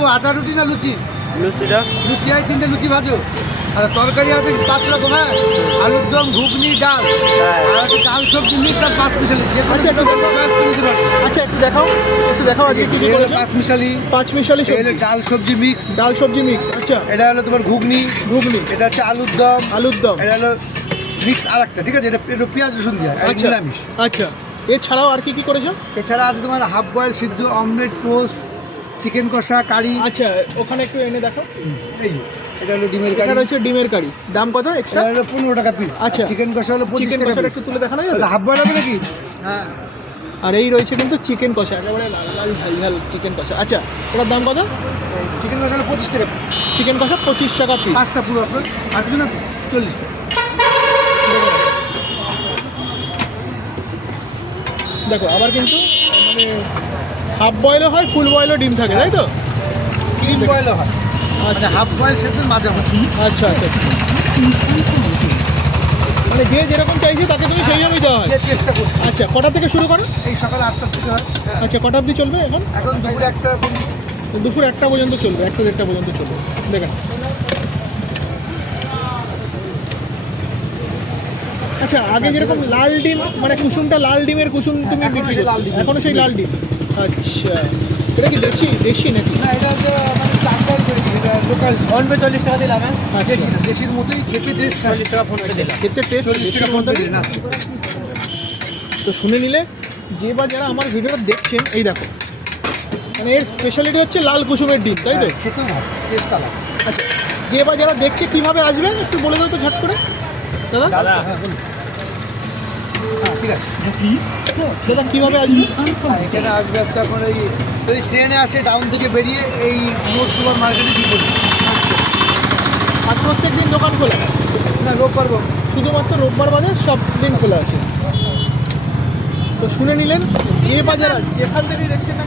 দেবো? আটা রুটি না লুচি? লুচিটা লুচি হয় 3টে লুচি ভাজো। আর তরকারি আছে 5 রকম, হ্যাঁ, আলুর দম, ঘুগনি, ডাল, আর একটা ডাল সবজি মিক্স আর 5 মিশালি। যে আচ্ছা, একটু দেখো। আচ্ছা একটু দেখাও আজকে কি কি করেছো? 5 মিশালি, 5 মিশালি এটা হলো ডাল সবজি মিক্স, ডাল সবজি মিক্স। আচ্ছা, এটা হলো তোমার ঘুগনি, এটা হচ্ছে আলুর দম, এটা হলো মিক্স আর একটা, ঠিক আছে? এটা পেঁয়াজ রসুন দিয়ে, আর আচ্ছা নিরামিষ। আচ্ছা, এছাড়াও আর কি কি করেছো? এছাড়া আছে তোমার হাফ বয়েল, সিদ্ধ, অমলেট, পোস্ট, চিকেন কষা, কারি। আচ্ছা, ওখানে একটু এনে দেখো। এই এটা হলো ডিমের কারি। এটা রয়েছে ডিমের কারি, দাম কত এক্সট্রা? এটা হলো 15 টাকা পিস। আচ্ছা, চিকেন কষা হলো 25 চিকেন টাকা কষাটা পিস। একটু তুলে দেখানো যাবে? হাফ বয়েল হবে নাকি? হ্যাঁ। আর এই রয়েছে কিন্তু চিকেন কষা, একেবারে লাল লাল ঝাল ঝাল চিকেন কষা। আচ্ছা, এটার দাম কত? চিকেন কষা হলো 25 টাকা পিস। চিকেন কষা 25 টাকা পিস। 5টা পুরো আপনার, আর কিছু না 40 টাকা। দেখো, আবার কিন্তু মানে হাফ বয়েলও হয়, ফুল বয়েলও ডিম থাকে, তাই তো? ক্রিম বয়েলও হয়, মানে আচ্ছা হাফ বয়েল সেদ্ধ মাঝামাঝি। আচ্ছা আচ্ছা, মানে যে যেরকম চাইছে তাকে তুমি সেইভাবেই দেওয়া হয়। চেষ্টা করছি। আচ্ছা, কটা থেকে শুরু করো? এই সকাল 8টা থেকে হয়। আচ্ছা, কটা অবধি চলবে এখন? এখন দুপুরে 1টা দুপুর 1টা পর্যন্ত চলবে, 1টা 1:30 পর্যন্ত চলবে। দেখেন। আচ্ছা, আগে যেরকম লাল ডিম, মানে কুসুমটা লাল ডিমের কুসুম তুমি এখনো বিক্রি সেই করো? লাল ডিম। এখনো সেই লাল ডিম। আচ্ছা, এটা কি দেশি নাকি? না, এটা হচ্ছে মানে চারটাল করে দিই, এটা লোকাল। ফোন পে 40 টাকা দিলাম। দেশি না, দেশির মতোই খেতে টেস্ট। 40 টাকা ফোন পে দিলাম। খেতে টেস্ট 40 টাকা ফোন দিলেন না। তো শুনে নিলে, যে বা যারা আমার ভিডিওটা দেখছেন, এই দেখো, মানে এর স্পেশালিটি হচ্ছে লাল কুসুমের ডিম, তাই তো? খেতেও ভালো, টেস্ট আলাদা। আচ্ছা, যে বা যারা দেখছে কীভাবে আসবেন একটু বলে দাও তো ঝট করে দাদা। দাদা হ্যাঁ, বলুন। হ্যাঁ, ঠিক আছে। দাদা কীভাবে আসবে? এখানে আসবে হচ্ছে আপনার এই যদি ট্রেনে আসে ডাউন থেকে বেরিয়ে এই মোট সুপার মার্কেটে কি করবে? আর প্রত্যেক দিন দোকান খোলা? না, রোববার বন্ধ। শুধুমাত্র রোববার বাদে সব দিন খোলা আছে। তো শুনে নিলেন, যে বা যারা যেখান থেকেই দেখছেন না